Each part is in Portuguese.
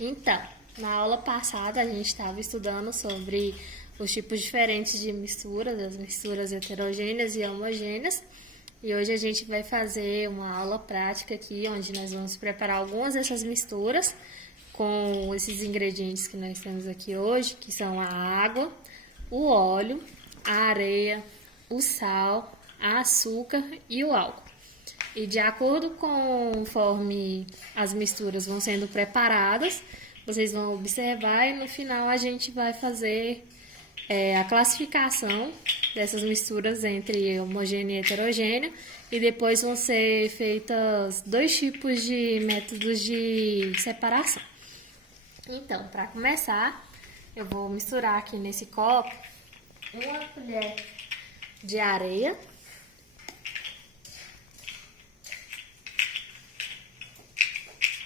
Então, na aula passada a gente estava estudando sobre os tipos diferentes de misturas, as misturas heterogêneas e homogêneas. E hoje a gente vai fazer uma aula prática aqui, onde nós vamos preparar algumas dessas misturas com esses ingredientes que nós temos aqui hoje, que são a água, o óleo, a areia, o sal, a açúcar e o álcool. E de acordo conforme as misturas vão sendo preparadas, vocês vão observar e no final a gente vai fazer a classificação dessas misturas entre homogênea e heterogênea, e depois vão ser feitas dois tipos de métodos de separação. Então, para começar, eu vou misturar aqui nesse copo uma colher de areia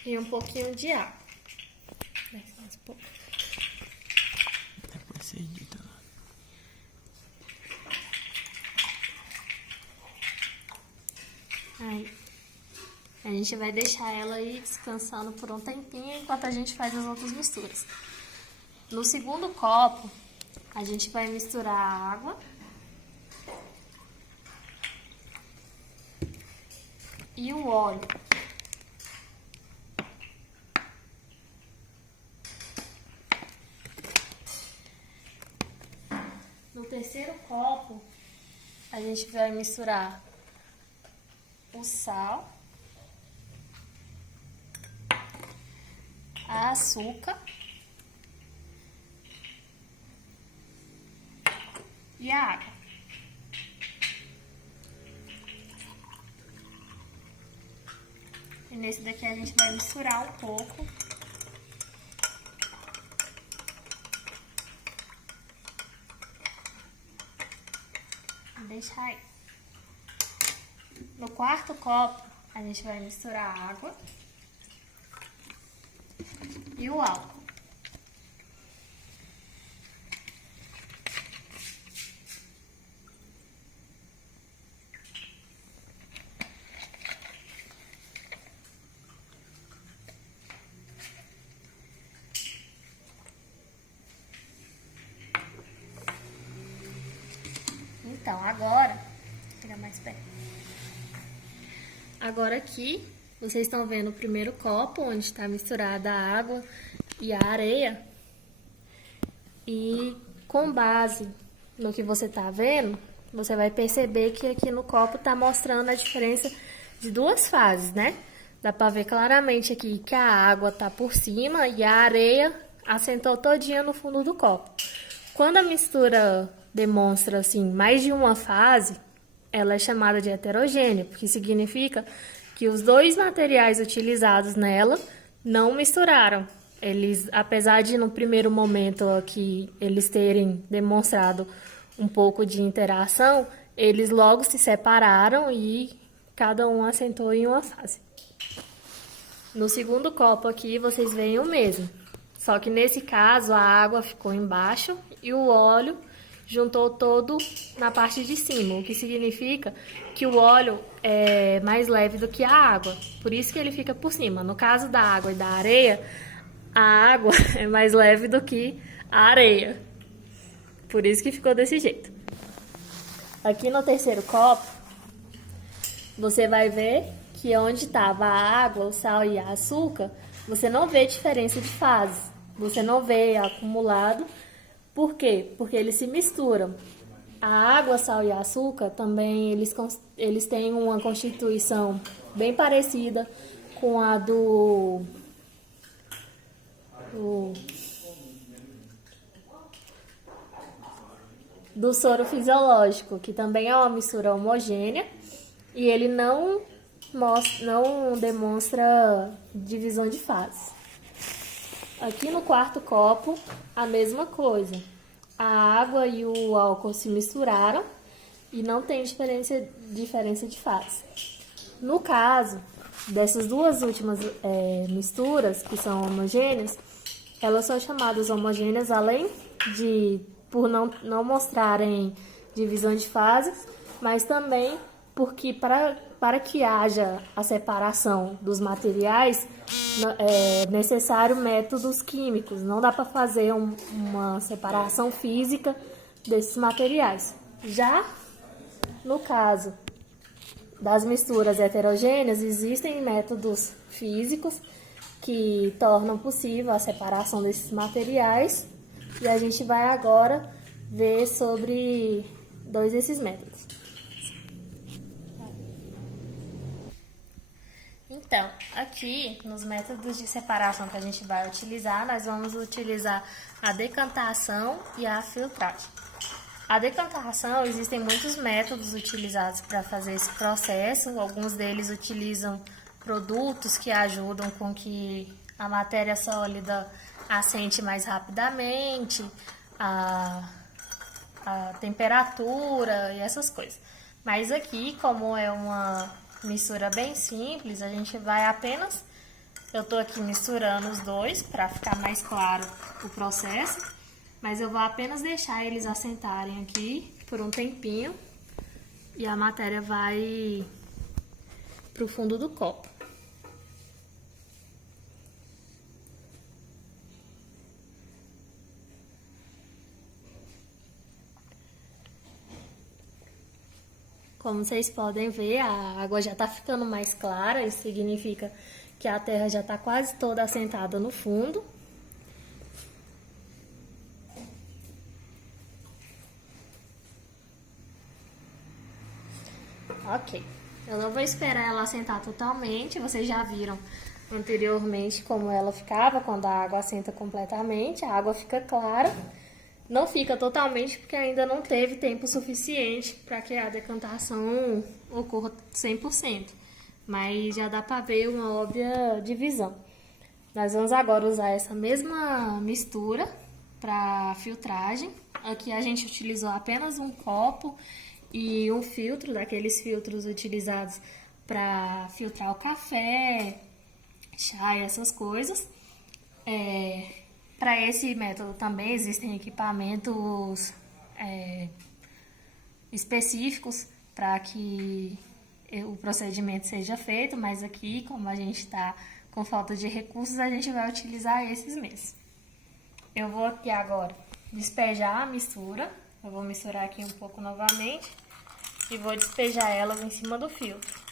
e um pouquinho de água. Mais um pouco. Depois você edita lá. Aí, a gente vai deixar ela aí descansando por um tempinho enquanto a gente faz as outras misturas. No segundo copo, a gente vai misturar a água e o óleo. No terceiro copo, a gente vai misturar o sal, a açúcar e a água. E nesse daqui a gente vai misturar um pouco. Deixa aí. No quarto copo, a gente vai misturar a água e o álcool. Então, agora, fica mais perto. Agora aqui, vocês estão vendo o primeiro copo, onde está misturada a água e a areia. E com base no que você está vendo, você vai perceber que aqui no copo está mostrando a diferença de duas fases, né? Dá para ver claramente aqui que a água está por cima e a areia assentou todinha no fundo do copo. Quando a mistura demonstra assim mais de uma fase, ela é chamada de heterogênea, porque significa que os dois materiais utilizados nela não misturaram. Eles, apesar de no primeiro momento aqui eles terem demonstrado um pouco de interação, eles logo se separaram e cada um assentou em uma fase. No segundo copo aqui vocês veem o mesmo, só que nesse caso a água ficou embaixo e o óleo juntou todo na parte de cima, o que significa que o óleo é mais leve do que a água, por isso que ele fica por cima. No caso da água e da areia, a água é mais leve do que a areia, por isso que ficou desse jeito. Aqui no terceiro copo, você vai ver que onde estava a água, o sal e a açúcar, você não vê diferença de fase, você não vê acumulado. Por quê? Porque eles se misturam. A água, sal e açúcar também, eles têm uma constituição bem parecida com a do soro fisiológico, que também é uma mistura homogênea e ele não demonstra divisão de fase. Aqui no quarto copo, a mesma coisa. A água e o álcool se misturaram e não tem diferença de fase. No caso dessas duas últimas misturas, que são homogêneas, elas são chamadas homogêneas além de por não mostrarem divisão de fases, mas também porque para que haja a separação dos materiais, é necessário métodos químicos, não dá para fazer uma separação física desses materiais. Já no caso das misturas heterogêneas, existem métodos físicos que tornam possível a separação desses materiais e a gente vai agora ver sobre dois desses métodos. Então, aqui nos métodos de separação que a gente vai utilizar, nós vamos utilizar a decantação e a filtragem. A decantação, existem muitos métodos utilizados para fazer esse processo, alguns deles utilizam produtos que ajudam com que a matéria sólida assente mais rapidamente, a temperatura e essas coisas. Mas aqui, como é uma mistura bem simples, a gente vai apenas... Eu tô aqui misturando os dois para ficar mais claro o processo, mas eu vou apenas deixar eles assentarem aqui por um tempinho e a matéria vai pro fundo do copo. Como vocês podem ver, a água já está ficando mais clara, isso significa que a terra já está quase toda assentada no fundo. Ok, eu não vou esperar ela assentar totalmente, vocês já viram anteriormente como ela ficava quando a água assenta completamente, a água fica clara. Não fica totalmente porque ainda não teve tempo suficiente para que a decantação ocorra 100%, mas já dá para ver uma óbvia divisão. Nós vamos agora usar essa mesma mistura para filtragem. Aqui a gente utilizou apenas um copo e um filtro, daqueles filtros utilizados para filtrar o café, chá e essas coisas. Para esse método também existem equipamentos específicos para que o procedimento seja feito, mas aqui, como a gente está com falta de recursos, a gente vai utilizar esses mesmos. Eu vou aqui agora despejar a mistura, eu vou misturar aqui um pouco novamente e vou despejar elas em cima do filtro.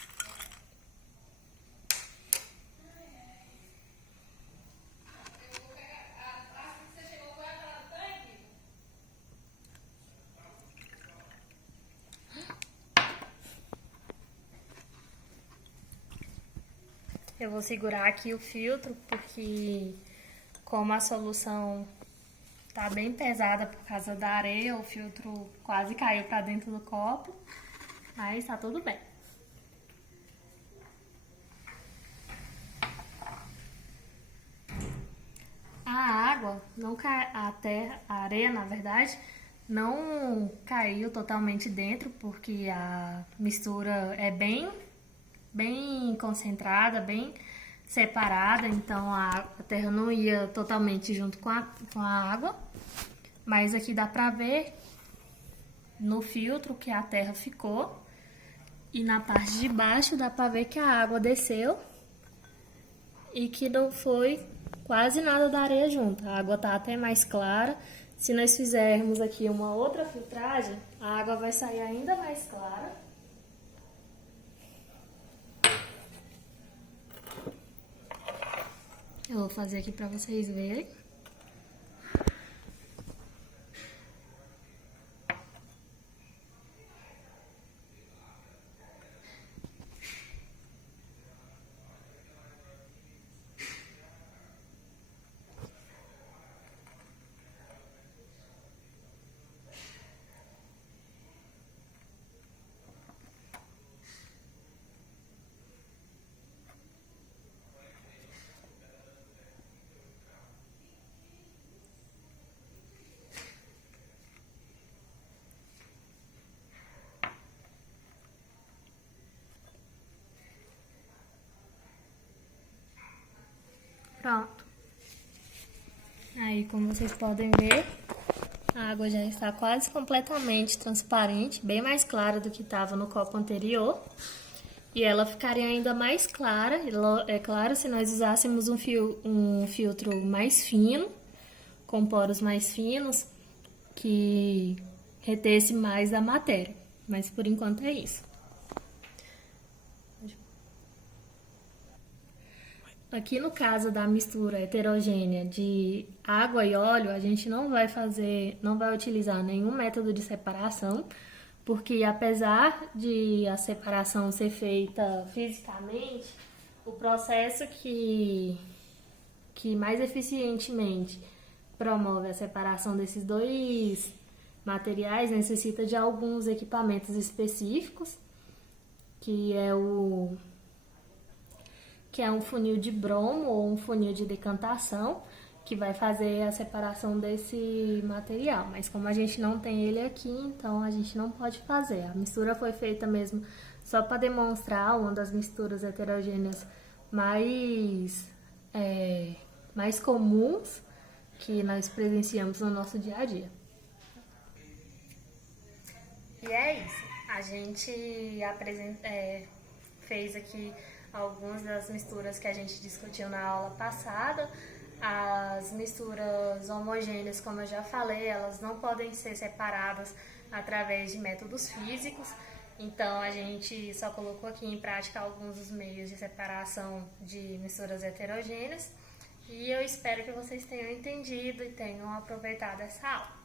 Eu vou segurar aqui o filtro porque, como a solução tá bem pesada por causa da areia, o filtro quase caiu para dentro do copo, mas tá tudo bem. A água, a areia, na verdade, não caiu totalmente dentro porque a mistura é bem concentrada, bem separada, então a terra não ia totalmente junto com a água, mas aqui dá pra ver no filtro que a terra ficou e na parte de baixo dá pra ver que a água desceu e que não foi quase nada da areia junto, a água tá até mais clara. Se nós fizermos aqui uma outra filtragem, a água vai sair ainda mais clara. Eu vou fazer aqui para vocês verem. Pronto. Aí, como vocês podem ver, a água já está quase completamente transparente, bem mais clara do que estava no copo anterior. e ela ficaria ainda mais clara. É claro, se nós usássemos um filtro mais fino, com poros mais finos, que retesse mais da matéria. Mas por enquanto é isso. Aqui no caso da mistura heterogênea de água e óleo, a gente não vai utilizar nenhum método de separação, porque apesar de a separação ser feita fisicamente, o processo que mais eficientemente promove a separação desses dois materiais necessita de alguns equipamentos específicos, que é um funil de bromo ou um funil de decantação, que vai fazer a separação desse material. Mas como a gente não tem ele aqui, então a gente não pode fazer. A mistura foi feita mesmo só para demonstrar uma das misturas heterogêneas mais comuns que nós presenciamos no nosso dia a dia. E é isso. A gente fez aqui algumas das misturas que a gente discutiu na aula passada. As misturas homogêneas, como eu já falei, elas não podem ser separadas através de métodos físicos. Então, a gente só colocou aqui em prática alguns dos meios de separação de misturas heterogêneas. E eu espero que vocês tenham entendido e tenham aproveitado essa aula.